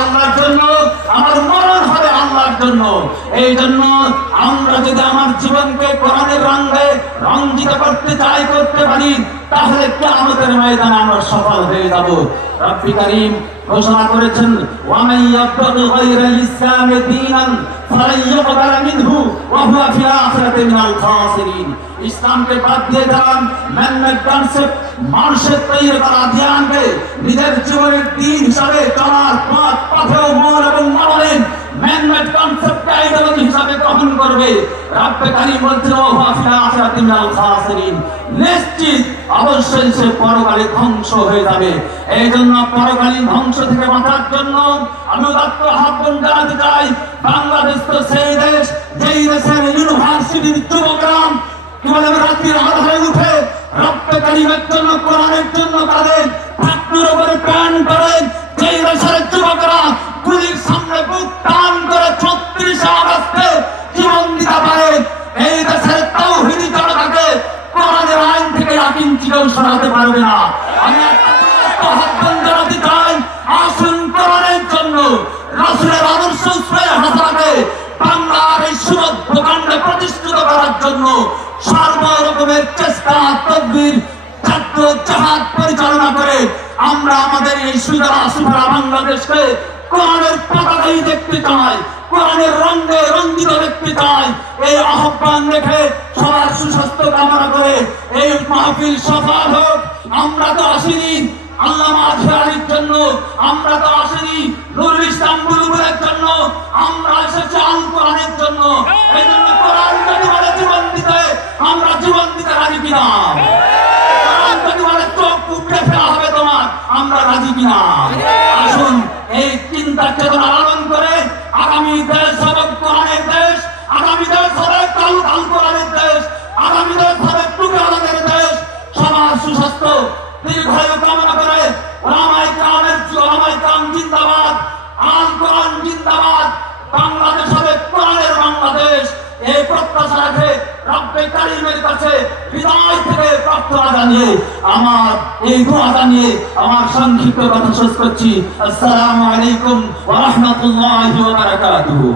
আল্লাহর জন্য, আমার মরণ হবে আল্লাহর জন্য। এই জন্য আমরা যদি আমার জীবনকে কোরআনের রঙে রঞ্জিত করতে চাই, করতে পারি, তাহলে কিয়ামতের ময়দানে আমরা সফল হয়ে যাব। রব্বি কারীম ঘোষণা করেছেন, ওয়া মান ইয়াবতাগি গায়রাল ইসলামি দীনান ফালান ইউকবালা মিনহু ওয়া হুয়া ফিল আখিরাতি মিনাল খাসিরিন। ইসলামকে বাদ দিয়ে যান, ম্যান-মেড কনসেপ্ট, মানুষের তৈরি করা ধ্যানকে নিজের জীবনের দিন হিসাবে চলার পথেও মন এবং মনন ম্যান-মেড কনসেপ্ট আইডিওলজি হিসাবে গ্রহণ করবে। রব্বে কারীম বলছেন, ওয়া হুয়া ফিল আখিরাতি মিনাল খাসিরিন, নিশ্চিত অবশ্যই সে পরকালে ধ্বংস হয়ে যাবে। এই জন্য পরকালীন ধ্বংস থেকে বাঁচার জন্য আমি উদাত্ত আহ্বান জানাতে চাই, বাংলাদেশ তো সেই দেশ যেই দেশের ইউনিভার্সিটির যুবকরা কিভাবে রাত্রির আধারে উঠে রব্বে কারীমের জন্য, কোরআনের জন্য তাদের থাকনোর উপরে প্রাণ করেন। যেই দেশের যুবকরা গুলির সামনে বুক টান করে ৩৬ আগস্টে জীবন দিতে পারে, এই দেশের তাওহীদি জনতাকে কোরআনের আইন থেকে আকিঞ্চিতও সরাতে পারবে না। আমি আহ্বান জানাতে চাই, আসুন কোরআনের জন্য, রাসূলের আদর্শ উসওয়ায়ে হাসানাকে বাংলার এই সুরত ভূখণ্ডে প্রতিষ্ঠিত করার জন্য সর্বরকমের চেষ্টা তদবির ছাত্র জাহাদ পরিচালনা করে আমরা আমাদের এই সুজলা সুফলা বাংলাদেশকে কোরআনের পতাকাই দেখতে চাই, কোরআনের রঙে রঞ্জিত দেখতে চাই। এই আহ্বান রেখে সবার সুস্বাস্থ্য কামনা করে এই মাহফিল সফল হোক। আমরা তো আসিনি আল্লামা আজহারীর জন্য, আমরা তো আসিনি নুরুল ইসলাম বুলবুলের জন্য, আমরা এসেছি আল কোরআনের জন্য। এই জন্য কোরআন যদি বলে জীবন দিতে, আমরা জীবন দিতে রাজি কিনা? কোরআন যদি বলে চোখ উপড়ে ফেলা হবে তোমার, আমরা রাজি কিনা? আসুন এই চিন্তা চেতনা লালন করে আগামী দেশ হবে কোরআনের দেশ, আগামী দেশ হবে আল কোরআনের দেশ, আগামী দেশ হবে টুকরানের দেশ। সবার সুস্বাস্থ্য দীর্ঘায়ু কামনা করে ওলামায়ে কেরাম জিন্দাবাদ, আল কোরআন জিন্দাবাদ, বাংলাদেশ হবে কোরআনের বাংলাদেশ। এই প্রত্যাশা রেখে রব্বে কারীমের কাছে হৃদয় থেকে প্রার্থনা জানিয়ে আমার এই দোয়া জানিয়ে আমার সংক্ষিপ্ত কথা শেষ করছি। আসসালামু আলাইকুম ওয়া রাহমাতুল্লাহি ওয়া বারাকাতুহু।